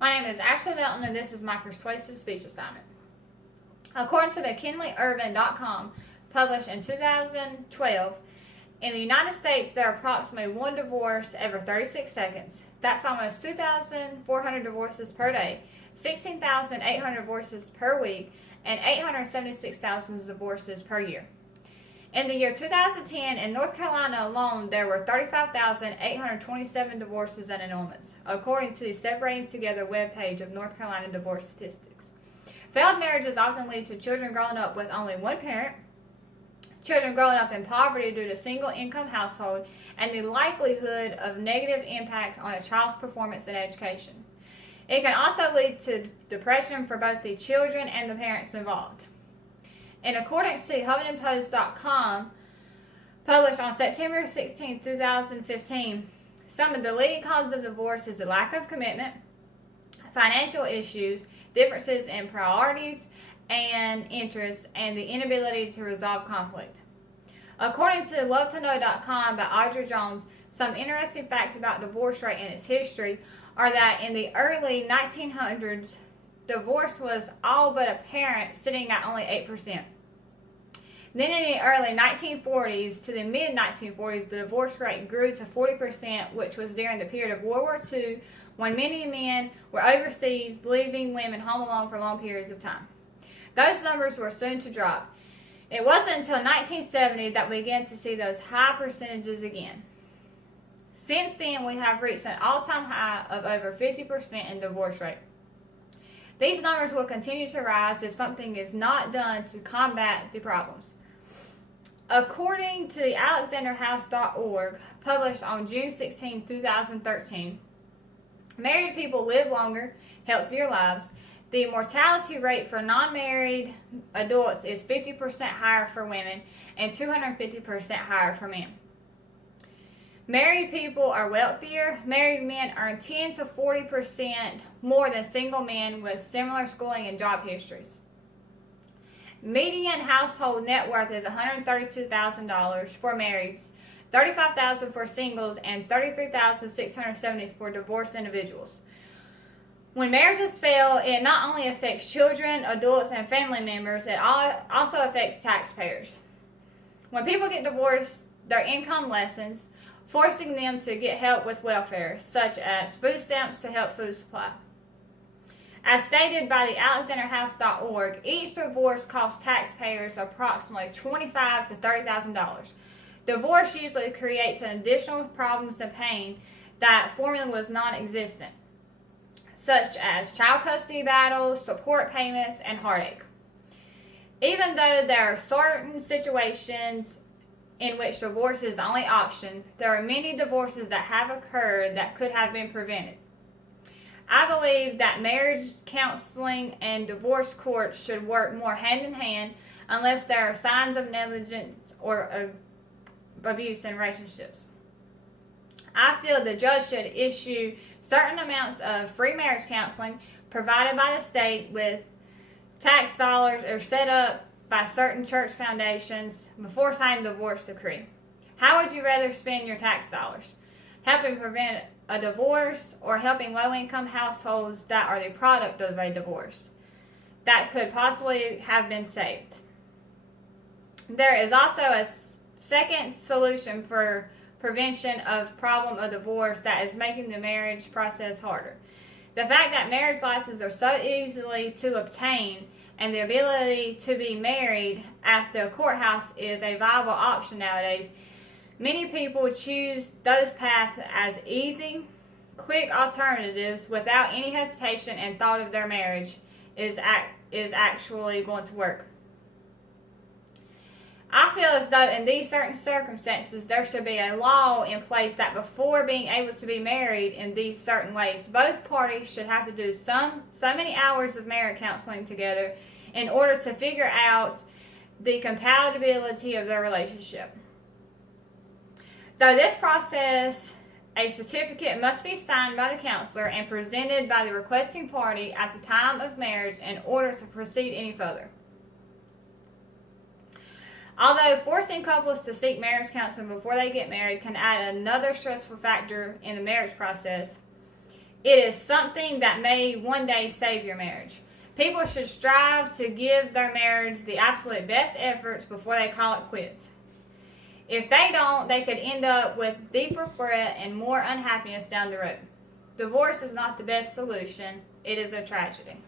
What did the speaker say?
My name is Ashley Melton, and this is my persuasive speech assignment. According to McKinleyIrvin.com, published in 2012, in the United States there are approximately one divorce every 36 seconds. That's almost 2,400 divorces per day, 16,800 divorces per week, and 876,000 divorces per year. In the year 2010, in North Carolina alone, there were 35,827 divorces and annulments, according to the Separating Together webpage of North Carolina Divorce Statistics. Failed marriages often lead to children growing up with only one parent, children growing up in poverty due to single-income household, and the likelihood of negative impacts on a child's performance and education. It can also lead to depression for both the children and the parents involved. In accordance to HuffingtonPost.com, published on September 16, 2015, some of the leading causes of divorce is the lack of commitment, financial issues, differences in priorities and interests, and the inability to resolve conflict. According to LoveToKnow.com by Audrey Jones, some interesting facts about divorce rate and its history are that in the early 1900s, divorce was all but apparent, sitting at only 8%. Then in the early 1940s to the mid-1940s, the divorce rate grew to 40%, which was during the period of World War II, when many men were overseas, leaving women home alone for long periods of time. Those numbers were soon to drop. It wasn't until 1970 that we began to see those high percentages again. Since then, we have reached an all-time high of over 50% in divorce rate. These numbers will continue to rise if something is not done to combat the problems. According to the AlexanderHouse.org, published on June 16, 2013, married people live longer, healthier lives. The mortality rate for non-married adults is 50% higher for women and 250% higher for men. Married people are wealthier. Married men earn 10 to 40% more than single men with similar schooling and job histories. Median household net worth is $132,000 for marrieds, $35,000 for singles, and $33,670 for divorced individuals. When marriages fail, it not only affects children, adults, and family members, it also affects taxpayers. When people get divorced, their income lessens, forcing them to get help with welfare, such as food stamps to help food supply. As stated by the AlexanderHouse.org, each divorce costs taxpayers approximately $25,000 to $30,000. Divorce usually creates an additional problems and pain that formerly was non-existent, such as child custody battles, support payments, and heartache. Even though there are certain situations in which divorce is the only option, there are many divorces that have occurred that could have been prevented. I believe that marriage counseling and divorce courts should work more hand in hand unless there are signs of negligence or abuse in relationships. I feel the judge should issue certain amounts of free marriage counseling provided by the state with tax dollars or set up by certain church foundations before signing the divorce decree. How would you rather spend your tax dollars? Helping prevent a divorce or helping low-income households that are the product of a divorce that could possibly have been saved? There is also a second solution for prevention of problem of divorce that is making the marriage process harder. The fact that marriage licenses are so easily to obtain and the ability to be married at the courthouse is a viable option nowadays. Many people choose those paths as easy, quick alternatives without any hesitation and thought of their marriage is actually going to work. I feel as though in these certain circumstances there should be a law in place that before being able to be married in these certain ways, both parties should have to do so many hours of marriage counseling together in order to figure out the compatibility of their relationship. Though this process, a certificate must be signed by the counselor and presented by the requesting party at the time of marriage in order to proceed any further. Although forcing couples to seek marriage counseling before they get married can add another stressful factor in the marriage process, It is something that may one day save your marriage. People should strive to give their marriage the absolute best efforts before they call it quits. If they don't, they could end up with deeper regret and more unhappiness down the road. Divorce is not the best solution. It is a tragedy.